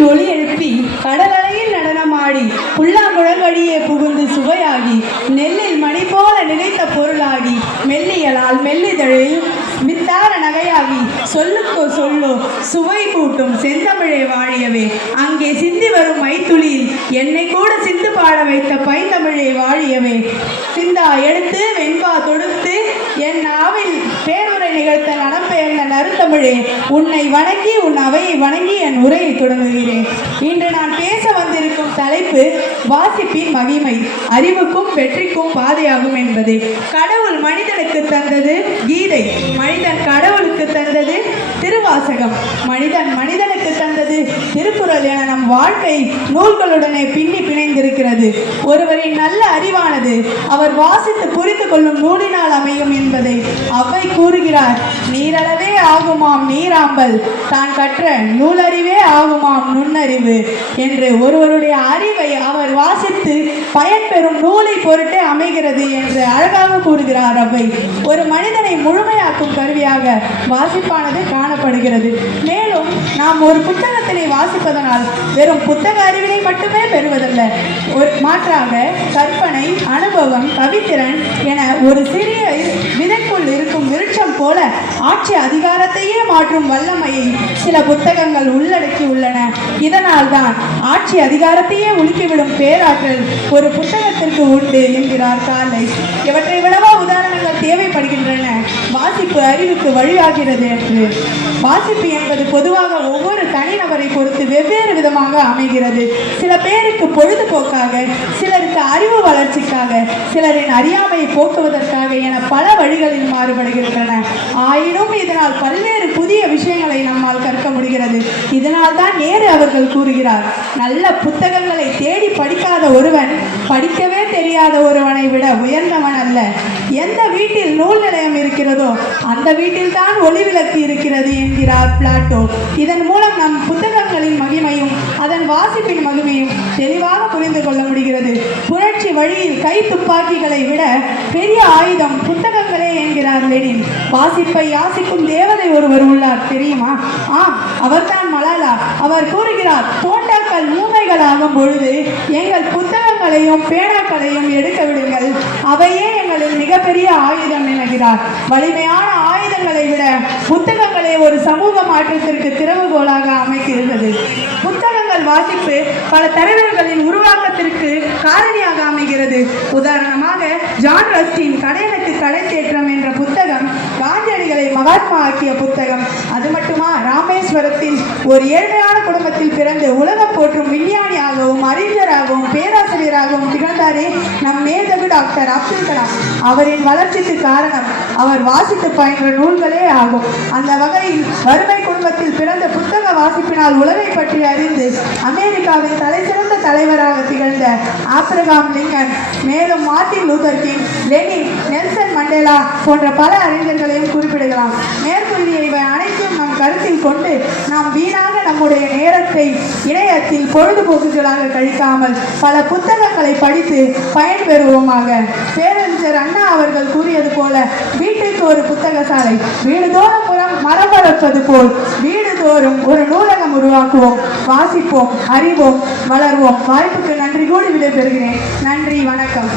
கடலில் ஒளி எழுப்பி கடலலையில் நடனமாடி புல்லாங்குழல் வழியே புகுந்து சுவையாகி நெல்லில் மணி போல நினைத்த பொருளாகி மெல்லியலால் மெல்லிதழில் மித்தார நகையாகி சொல்லுக்கோ சொல்லோ சுவை கூட்டும் செந்தமிழை வாழியவே அங்கே சிந்தி வரும் மைத்துளியில் என்னை கூட சிந்து பாட வைத்த பைந்தமிழை வாழியவே சிந்தா எடுத்து வெண்பா தொடுத்து என் நாவில் பேருரை நிகழ்த்த நடம்பெயர்ந்த நறுத்தமிழே உன்னை வணங்கி உன் அவையை வணங்கி என் உரையை தொடங்குகிறேன். இன்று நான் பேச வந்திருக்கும் தலைப்பு வாசிப்பின் மகிமை அறிவுக்கும் வெற்றிக்கும் பாதையாகும் என்பது. கடவுள் மனிதனுக்கு தந்தது கீதை, மனிதன் கடவுளுக்கு தந்தது திருவாசகம், மனிதன் மனிதனுக்கு தந்தது திருக்குறள் என நம் வாழ்க்கை நூல்களுடனே பின்னி பிணைந்திருக்கிறது. ஒருவரின் நல்ல அறிவானது அவர் வாசித்து புரிந்து கொள்ளும் நூலினால் அமையும் என்பதை அவ்வை கூறுகிறார். நீரளவே ஆகுமாம் நீராம்பல் தான் கற்ற நூலறிவே ஆகுமாம் நுண்ணறிவு என்று ஒருவருடைய அறிவை அவர் வாசித்து பயன்பெறும் நூலை பொருட்டே அமைகிறது என்று அழகாக கூறுகிறார் அவ்வை. ஒரு மனிதனை முழுமையாக்கும் கருவியாக வாசிப்பானது காணப்படுகிறது. மேலும் நாம் ஒரு புத்தகத்தினை வாசிப்பதனால் வெறும் புத்தக அறிவினை மட்டுமே பெறுவதல்ல, மாற்றாக கற்பனை, அனுபவம், கவித்திறன் என ஒரு சிறிய விதைக்குள் இருக்கும் விருட்சம் போல ஆட்சி அதிகாரத்தையே மாற்றும் வல்லமையை சில புத்தகங்கள் உள்ளடக்கி உள்ளன. இதனால் தான் ஆட்சி அதிகாரத்தையே உலுக்கிவிடும் பேராற்றல் ஒரு புத்தகத்திற்கு உண்டு என்கிறார் கார்லை. இவற்றை விடவா உதாரணங்கள் தேவைப்படுகின்றன வாசிப்பு அறிவுக்கு வழியாகிறது என்று. வாசிப்பு என்பது பொதுவாக ஒவ்வொரு தனிநபரை பொறுத்து வெவ்வேறு விதமாக அமைகிறது. சில பேருக்கு பொழுதுபோக்காக, சிலருக்கு அறிவு வளர்ச்சிக்காக, சிலரின் அறியாமையை போக்குவதற்காக என பல வழிகளில் மாறுபடுகின்றன. ஆயினும் இதனால் பல்வேறு புதிய விஷயங்களை நம்மால் கற்க முடிகிறது. இதனால் தான் நேரு அவர்கள் கூறுகிறார், நல்ல புத்தகங்களை தேடி படிக்காத ஒருவன் படிக்கவே தெரியாத ஒருவனை விட உயர்ந்தவன் அல்ல. எந்த வீட்டில் நூல் நிலையம் இருக்கிறதோ அந்த வீட்டில் தான் ஒளிவிளக்கு இருக்கிறது என்கிறார் பிளாட்டோ. இதன் மூலம் நம் புத்தகங்களின் மகிமையும் அதன் வாசிப்பின் மகிமையும் தெளிவாக புரிந்து கொள்ள முடிகிறது. புரட்சி வழியில் கை துப்பாக்கிகளை விட பெரிய ஆயுதம் புத்தகங்களே என்கிறார் லெனின். வாசிப்பை யாசிக்கும் தேவதை ஒருவர் உள்ளார் தெரியுமா? ஆம், அவர்தான் மலாலா. அவர் கூறுகிறார், தோட்டாக்கள் ஊமைகள் ஆகும் பொழுது எங்கள் புத்தகங்களையும் பேனாக்களையும் எடுக்க விடுங்கள், அவையே எங்களின் மிகப்பெரிய ஆயுதம் என்கிறார். வலிமையான ஆயுதங்களை விட புத்தகங்களே ஒரு சமூக மாற்றத்திற்கு திறவுகோலாக அமைக்கிறது. புத்தகங்கள் வாசிப்பு பல தலைவர்களின் உருவாக்கத்திற்கு காரணியாக அமைகிறது. உதாரணமாக ஜான் ரஸ்டின் கடையனுக்கு கடை தேற்றம் என்ற புத்தகம் காந்தியடிகளை மகாத்மா ஆக்கிய புத்தகம். அது மட்டுமா, ராமேஸ்வரத்தில் ஒரு ஏழ்மையான குடும்பத்தில் பிறந்து உலகம் போற்றும் விஞ்ஞானியாகவும் அறிஞராகவும் பேராசிரியராகவும் திகழ்ந்தாரே நம் மேதகு டாக்டர் அப்துல் கலாம். அவரின் வளர்ச்சிக்கு காரணம் அவர் வாசித்து பயின்ற நூல்களே ஆகும். அந்த வகையில் வறுமை குடும்பத்தில் பிறந்த புத்தக வாசிப்பினால் உலகை பற்றி அறிந்து அமெரிக்காவின் தலைசிறந்த தலைவராக திகழ்ந்த ஆப்ரகாம் லிங்கன், மேலும் Martin Luther king, Lenin, Nelson Mandela போன்ற பல அறிஞர்களையும் குறிப்பிடலாம். மேற்கூறிய இவை அனைத்தும் நம் கருத்தில் கொண்டு நாம் வீணாக நம்முடைய நேரத்தை இணையத்தில் பொழுதுபோக்குகளாக கழிக்காமல் பல புத்தகங்களை படித்து பயன்பெறுவோமாக. பேரறிஞர் அண்ணா அவர்கள் கூறியது போல, வீட்டுக்கு ஒரு புத்தக சாலை, வீடுதோறும் மரம் வளர்ப்பது போல் வீடுதோறும் ஒரு நூலகம் உருவாக்குவோம், வாசிப்போம், அறிவோம், வளர்வோம். வாய்ப்புக்கு நன்றி கூடி விடைபெறுகிறேன். நன்றி, வணக்கம்.